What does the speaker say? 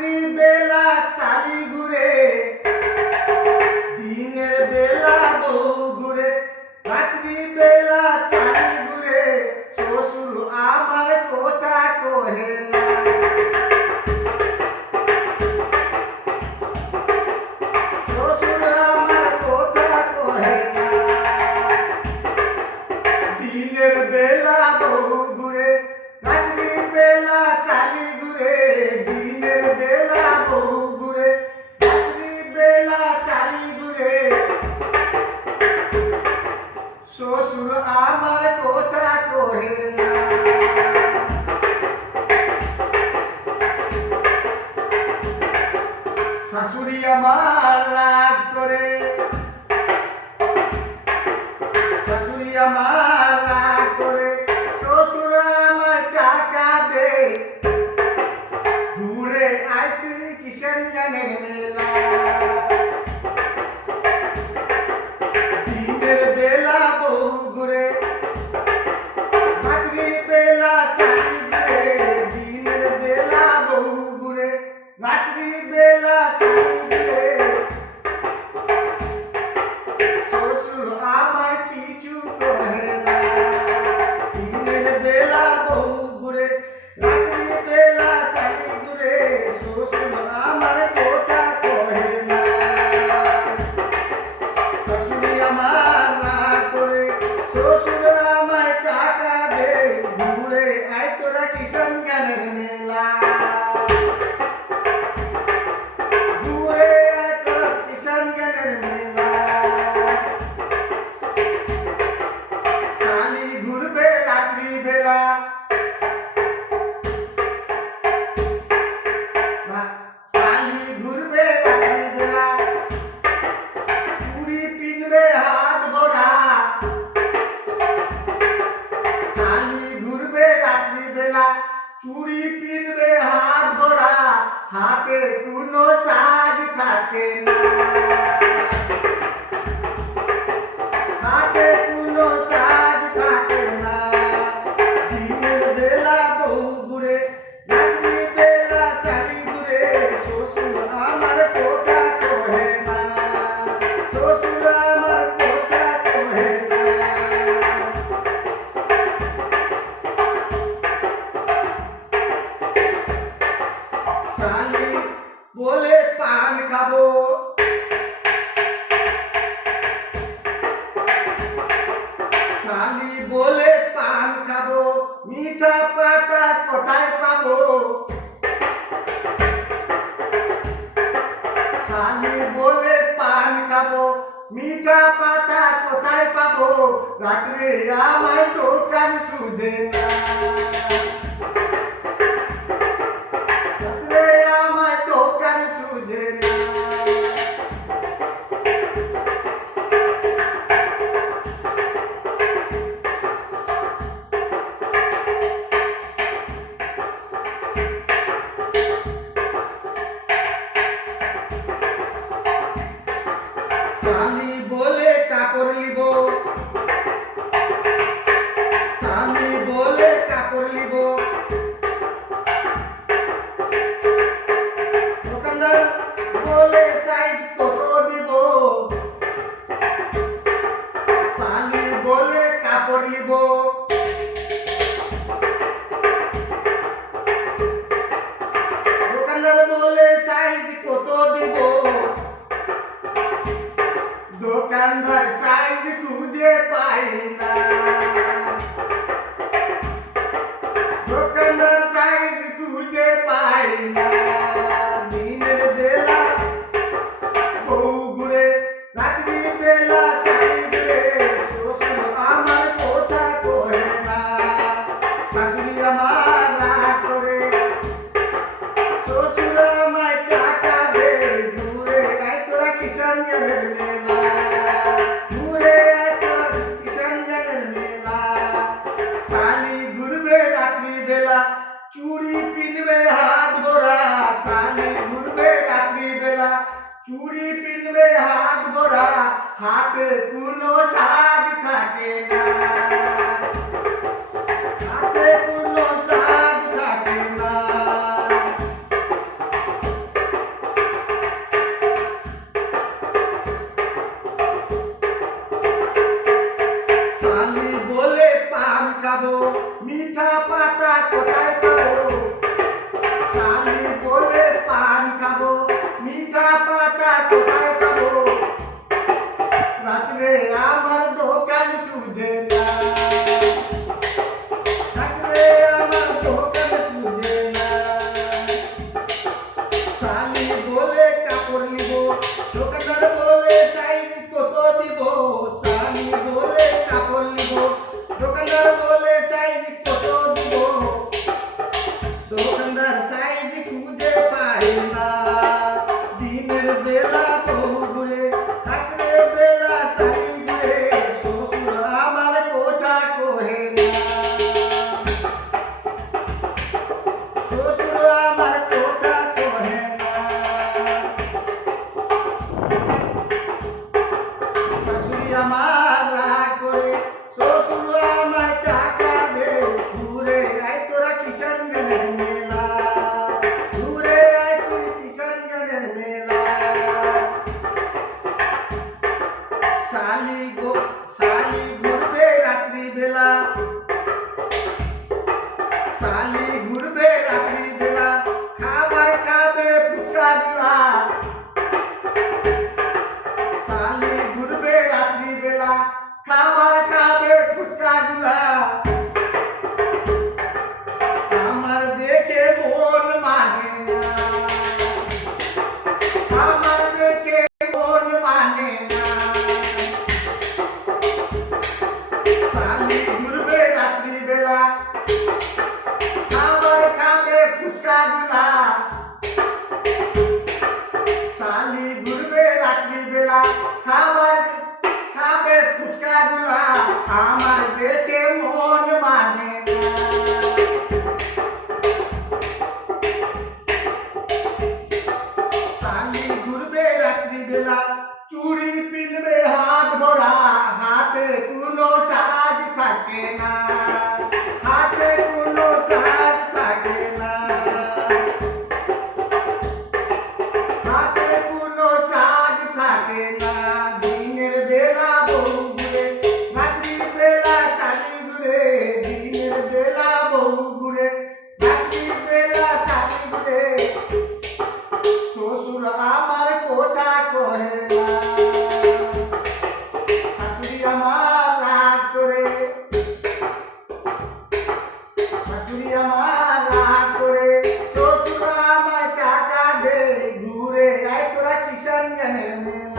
রাত্রি বেলা শালি ঘুরে, দিনের বেলা বউ ঘুরে। রাত্রি বেলা শালি ঘুরে, শ্বশুর আমার কথা কহে না। শ্বশুর আমার কথা কহে না। দিনের বেলা বউ ঘুরে, রাত্রি বেলা শালি ঘুরে। দিনের বেলা বউ ঘুরে, রাত্রি বেলা শালি ঘুরে। শ্বশুর আমার কথা কহে না। শাশুড়ি আমার রাগ করে, শাশুড়ি আমার রাগ করে। শ্বশুর আমার টাকা দে, ঘুরে আয় তুই কিষেনগঞ্জের মেলা। দিনের বেলা বউ ঘুরে, রাত্রি বেলা শালি ঘুরে। দিনের বেলা বউ ঘুরে, রাত্রি বেলা শালি ঘুরে। শ্বশুর আমার কিছু কহে না। দিনের বেলা বউ ঘুরে, রাত্রি বেলা শালি ঘুরে। শ্বশুর আমার কথা কহে না। শাশুড়ি আমার রাগ করে, শ্বশুর আমার টাকা দে, ঘুরে আয় তোরা কিষেনগঞ্জের মেলা। ঘুরে আয় তোরা কিষেনগঞ্জের মেলা। শালি ঘুরবে রাত্রি বেলা, শালি ঘুরবে রাত্রি বেলা। চুড়ি পিনবে হাত ভরা, শালি ঘুরবে রাত্রি বেলা। চুড়ি পিনবে হাত ভরা, হাতে কোনো সাজ থাকে না। হাতে কোনো সাজ থাকে না। দিনের বেলা বউ ঘুরে, রাত্রি বেলা শালি ঘুরে। শ্বশুর আমার কথা কহে না। শ্বশুর আমার কথা কহে না। শালি বলে পান খাবো, শালি বলে পান খাবো। মিঠা পাতা কোথায় পাবো? শালি বলে পান খাবো, মিঠা পাতা কোথায় পাবো? রাত্রে আমায় দোকান শুধে না। রাত্রে আমায় দোকান শুধে না। শালি বলে কাপড় লিব, শালি বলে কাপড় লিব। দোকানদার বলে সাইজ কত দিব। শালি বলে কাপড় লিব। দোকানদার বলে সাইজ কত দিব। দোকানদার সাইজ খুঁজে পাই না। দোকানদার সাইজ খুঁজে পাই না। দিনের বেলা বউ ঘুরে, রাত্রি বেলা শালি ঘুরে। শ্বশুর আমার কথা কহে খাবো মিঠা পাতা কোথায় পাবো শালি বলে পান খাবো মিঠা পাতা কোথায় পাবো রাত্রে আমার দোকান সুজে না রাত্রে আমার দোকান সুজে না শালি বলে কাপড় নিব দোকানদার বলে সাইজ কত দিব শালি বলে কাপড় নিব দোকানদার বলে সাইজ কত দিব দোকানদার সাইজ খুঁজে পায় না দিনের বেলা বউ ঘুরে রাত্রে বেলা শালি ঘুরে শ্বশুর আমার কথা কহে না শ্বশুর আমার কথা কহে না শাশুড়ি আমার রাগ করে শ্বশুর আমার টাকা দে ঘুরে আয় তোরা কিষানগঞ্জের মেলা ঘুরে আয় তুই কিষানগঞ্জের মেলা শালি ঘুরবে রাত্রি বেলা শালি ঘুরবে রাত্রি বেলা খাবার খাবে ফুচকা গুলা শালি ঘুরবে রাত্রি বেলা খাবার খাবে ফুচকা গুলা আমার দেখে মন মানে না আমার দেখে মন মানে না শালি ঘুরবে রাত্রি বেলা খাবার খাবে ফুচকা গুলা শালি ঘুরবে রাত্রি বেলা খাবার খাবে ফুচকা গুলা আমার দেখে মন মানে না শালি ঘুরবে রাত্রি বেলা চুড়ি পিনবে হাত ভরা হাতে কোনো সাজ থাকে না হাতে কোনো সাজ থাকে না হাতে কোনো সাজ থাকে না দিনের বেলা বউ ঘুরে রাত্রি বেলা শালি ঘুরে দিনের বেলা বউ ঘুরে রাত্রি বেলা শালি ঘুরে শ্বশুর আমার কথা কহে না শাশুড়ি আমার রাগ করে শাশুড়ি আমার রাগ করে শ্বশুর আমার টাকা দে ঘুরে আয় তোরা কিষানগঞ্জের মেলা